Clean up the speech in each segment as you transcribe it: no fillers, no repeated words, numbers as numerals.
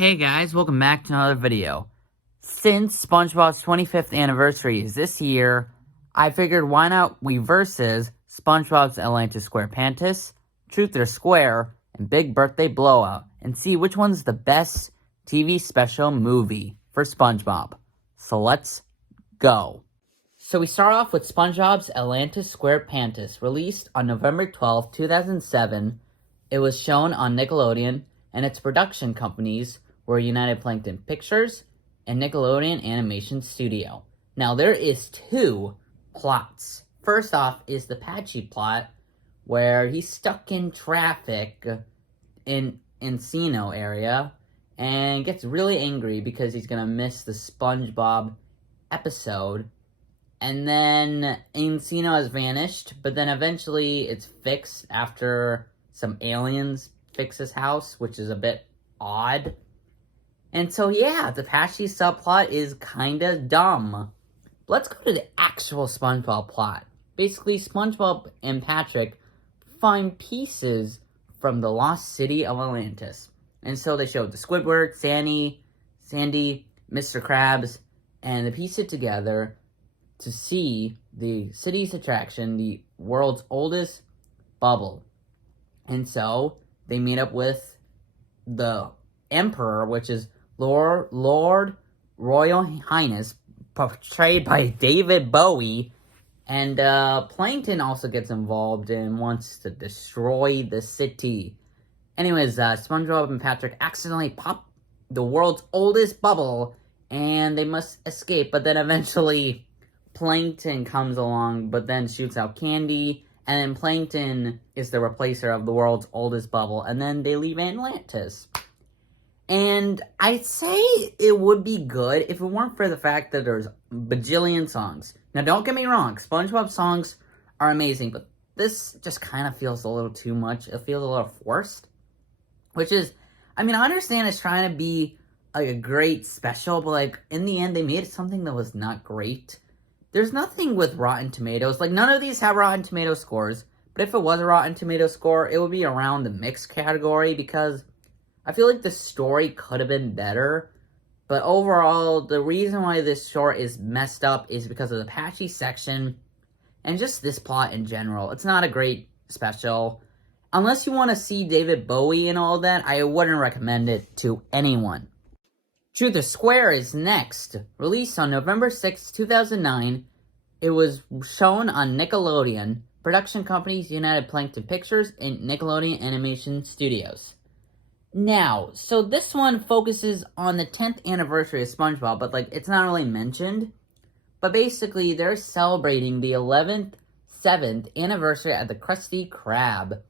Hey guys, welcome back to another video. Since SpongeBob's 25th anniversary is this year, I figured why not we versus SpongeBob's Atlantis SquarePantis, Truth or Square, and Big Birthday Blowout, and see which one's the best TV special movie for SpongeBob. So let's go. So we start off with SpongeBob's Atlantis SquarePantis, released on November 12, 2007. It was shown on Nickelodeon, and its production companies were United Plankton Pictures and Nickelodeon Animation Studio. Now, there is two plots. First off is the Patchy plot, where he's stuck in traffic in Encino area, and gets really angry because he's gonna miss the SpongeBob episode. And then Encino has vanished, but then eventually it's fixed after some aliens fix his house, which is a bit odd. And so, yeah, the Patchy subplot is kinda dumb. Let's go to the actual SpongeBob plot. Basically, SpongeBob and Patrick find pieces from the lost city of Atlantis. And so they showed the Squidward, Sandy, Mr. Krabs, and they piece it together to see the city's attraction, the world's oldest bubble. And so they meet up with the Emperor, which is Lord Royal Highness, portrayed by David Bowie. And Plankton also gets involved and wants to destroy the city. Anyways, SpongeBob and Patrick accidentally pop the world's oldest bubble, and they must escape. But then eventually Plankton comes along, but then shoots out Candy. And then Plankton is the replacer of the world's oldest bubble. And then they leave Atlantis. And I'd say it would be good if it weren't for the fact that there's bajillion songs. Now, don't get me wrong. SpongeBob songs are amazing. But this just kind of feels a little too much. It feels a little forced. Which is, I mean, I understand it's trying to be like a great special. But like, in the end, they made something that was not great. There's nothing with Rotten Tomatoes. Like, none of these have Rotten Tomato scores. But if it was a Rotten Tomato score, it would be around the mixed category. Because I feel like the story could have been better. But overall, the reason why this short is messed up is because of the Patchy section. And just this plot in general. It's not a great special. Unless you want to see David Bowie and all that, I wouldn't recommend it to anyone. Truth or Square is next. Released on November 6, 2009. It was shown on Nickelodeon, production companies United Plankton Pictures, and Nickelodeon Animation Studios. Now, so this one focuses on the 10th anniversary of SpongeBob, but like it's not really mentioned. But basically, they're celebrating the 7th anniversary of the Krusty Krab.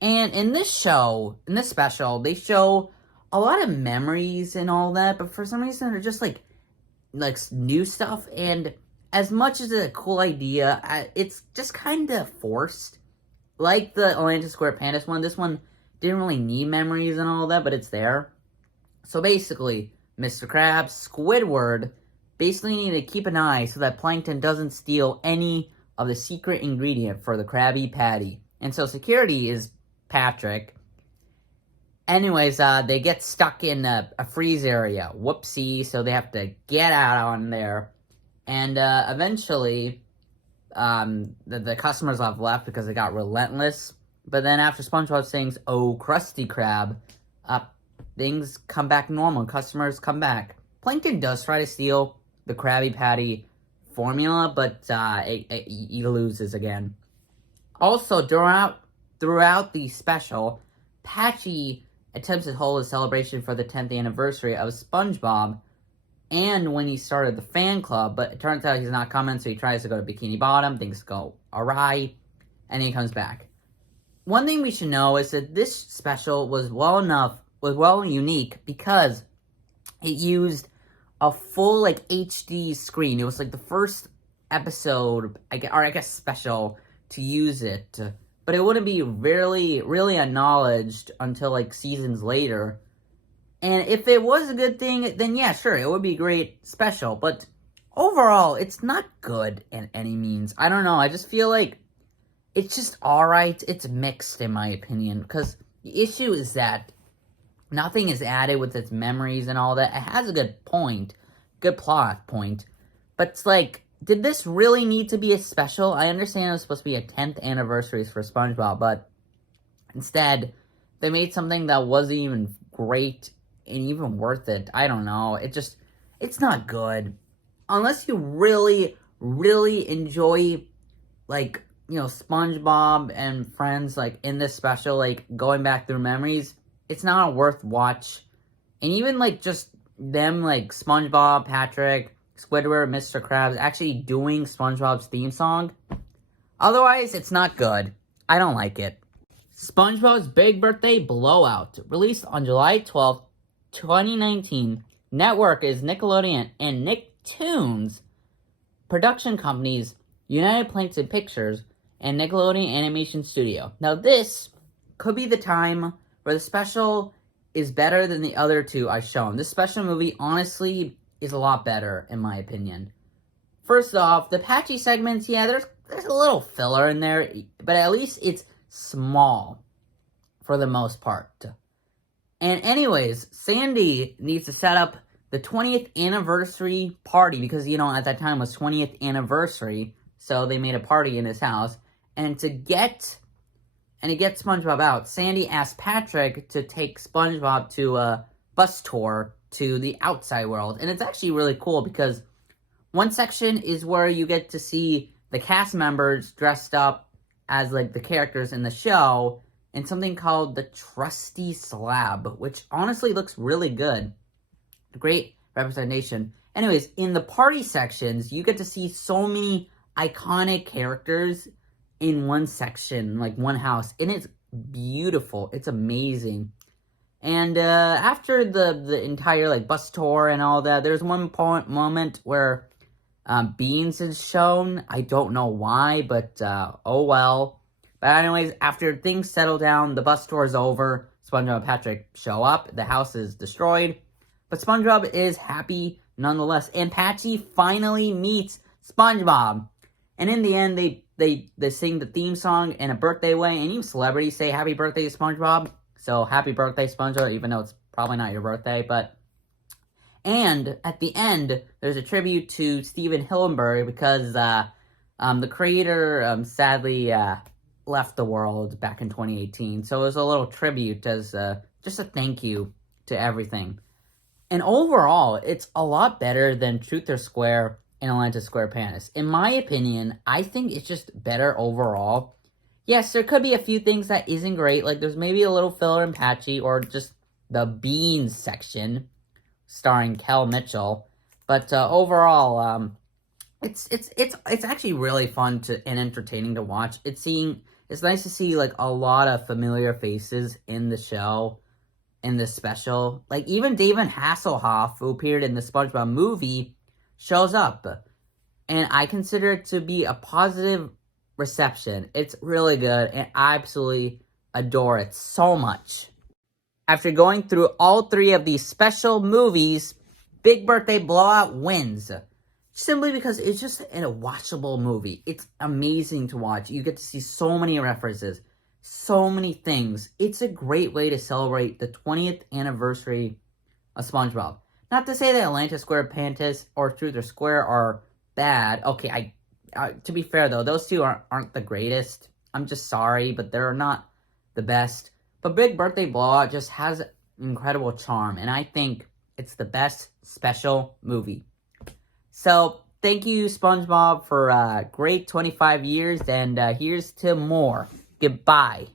And in this special, they show a lot of memories and all that, but for some reason they're just like new stuff. And as much as it's a cool idea, it's just kind of forced. Like the Atlantis SquarePantis one, this one didn't really need memories and all that, but it's there. So basically, Mr. Krabs, Squidward basically need to keep an eye so that Plankton doesn't steal any of the secret ingredient for the Krabby Patty. And so security is Patrick. Anyways, they get stuck in a freeze area. Whoopsie, so they have to get out on there. And eventually, the customers have left because they got relentless. But then after SpongeBob sings, "Oh, Krusty Krab," things come back normal. Customers come back. Plankton does try to steal the Krabby Patty formula, but he loses again. Also, throughout the special, Patchy attempts to hold a celebration for the 10th anniversary of SpongeBob, and when he started the fan club, but it turns out he's not coming, so he tries to go to Bikini Bottom, things go awry, and he comes back. One thing we should know is that this special was well unique, because it used a full, like, HD screen. It was, like, the first episode, I guess special, to use it. But it wouldn't be really acknowledged until, like, seasons later. And if it was a good thing, then yeah, sure, it would be a great special. But overall, it's not good in any means. I don't know, I just feel like it's just alright. It's mixed, in my opinion. Because the issue is that Nothing is added with its memories and all that. It has a good point, good plot point, but it's like, did this really need to be a special? I understand it was supposed to be a 10th anniversary for SpongeBob, but instead, they made something that wasn't even great and even worth it. I don't know. It's not good. Unless you really, really enjoy, like, SpongeBob and friends, like, in this special, like, going back through memories, it's not a worth watch. And even, like, just them, like, SpongeBob, Patrick, Squidward, Mr. Krabs, actually doing SpongeBob's theme song. Otherwise, it's not good. I don't like it. SpongeBob's Big Birthday Blowout, released on July 12th, 2019. Network is Nickelodeon and Nicktoons. Production companies, United Plankton Pictures, and Nickelodeon Animation Studio. Now this could be the time where the special is better than the other two I've shown. This special movie, honestly, is a lot better, in my opinion. First off, the Patchy segments, yeah, there's a little filler in there, but at least it's small, for the most part. And anyways, Sandy needs to set up the 20th anniversary party, because, at that time it was 20th anniversary, so they made a party in his house. And to get SpongeBob out, Sandy asked Patrick to take SpongeBob to a bus tour to the outside world. And it's actually really cool, because one section is where you get to see the cast members dressed up as, like, the characters in the show, in something called the Trusty Slab, which honestly looks really good. Great representation. Anyways, in the party sections, you get to see so many iconic characters in one section, like one house, and it's beautiful. It's amazing. And after the entire, like, bus tour and all that, there's one moment where Beans is shown. I don't know why, but oh well. But anyways, after things settle down, the bus tour is over. SpongeBob and Patrick show up. The house is destroyed, but SpongeBob is happy nonetheless. And Patchy finally meets SpongeBob. And in the end, they sing the theme song in a birthday way, and even celebrities say happy birthday to SpongeBob. So happy birthday, SpongeBob, even though it's probably not your birthday, but. And at the end, there's a tribute to Steven Hillenburg, because the creator sadly left the world back in 2018. So it was a little tribute as just a thank you to everything. And overall, it's a lot better than Truth or Square and Atlantis SquarePantis. In my opinion, I think it's just better overall. Yes, there could be a few things that isn't great, like there's maybe a little filler and Patchy, or just the Beans section starring Kel Mitchell. But overall, it's actually really fun and entertaining to watch. It's nice to see, like, a lot of familiar faces in the show, in this special. Like, even David Hasselhoff, who appeared in the SpongeBob movie, shows up. And I consider it to be a positive reception. It's really good, and I absolutely adore it so much. After going through all three of these special movies, Big Birthday Blowout wins. Simply because it's just a watchable movie. It's amazing to watch. You get to see so many references, so many things. It's a great way to celebrate the 20th anniversary of SpongeBob. Not to say that Atlantis SquarePantis or Truth or Square are bad. Okay, to be fair though, those two aren't the greatest. I'm just sorry, but they're not the best. But Big Birthday Blowout just has incredible charm, and I think it's the best special movie. So, thank you, SpongeBob, for a great 25 years, and here's to more. Goodbye.